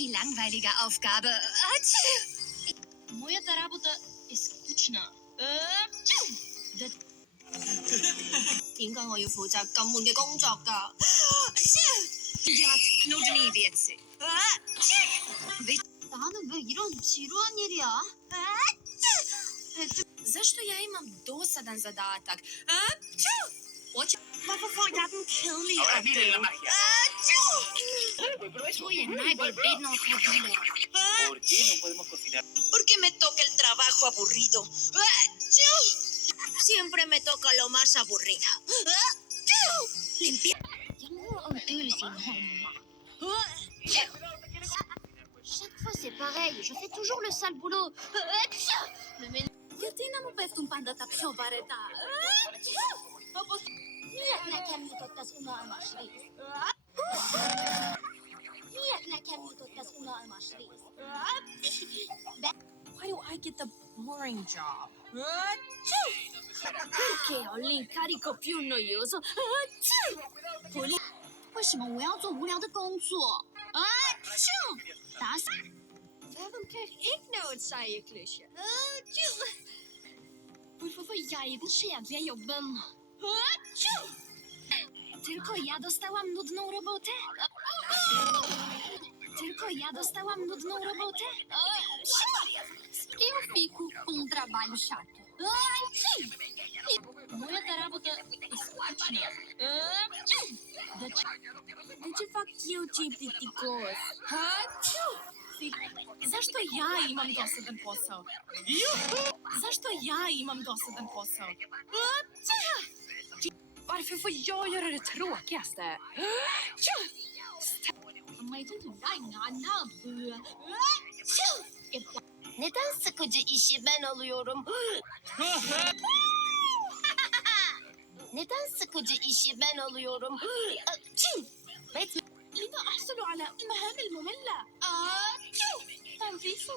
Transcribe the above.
die langweilige Aufgabe. Моята работа е скучна. 點解我要負責咁悶嘅工作㗎Делать нудные вещи. 나는 왜 이런 지루한 일이야? Zašto ja imam dosadan zadatak? Hvorfor jeg den kedelige opgave? To je najbolj bedno hodilo. ¿Por qué no podemos cocinar? Porque me toca el trabajo aburrido. Siempre me toca lo más aburrido. Limpiar. Chaque fois c'est pareil, je fais toujours le sale boulot. Joten mu pestum pandata psiovareta. Miért nekem jutott az unalmas rész? Miért nekem jutott az unalmas rész? Why do I get the boring job? Perché ho l'incarico più noioso? 为什么我要做无聊的工作？打死！Waarom krijg ik nou het saaie klusje? Hvorfor ja jeden szedliga jobben? Tylko ja dostałam nudną robotę? Tylko ja dostałam nudną robotę? Eu fico com um trabalho chato. Моята работа е скучна. Да че фактилче и плитикос. Zašto ja imam dosadan posao? Zašto ja imam dosadan posao? Varför får jag göra det tråkigaste? Neden sıkıcı işi ben alıyorum? Neden sıkıcı işi ben alıyorum? لما أحصل على المهام المملة تنظيف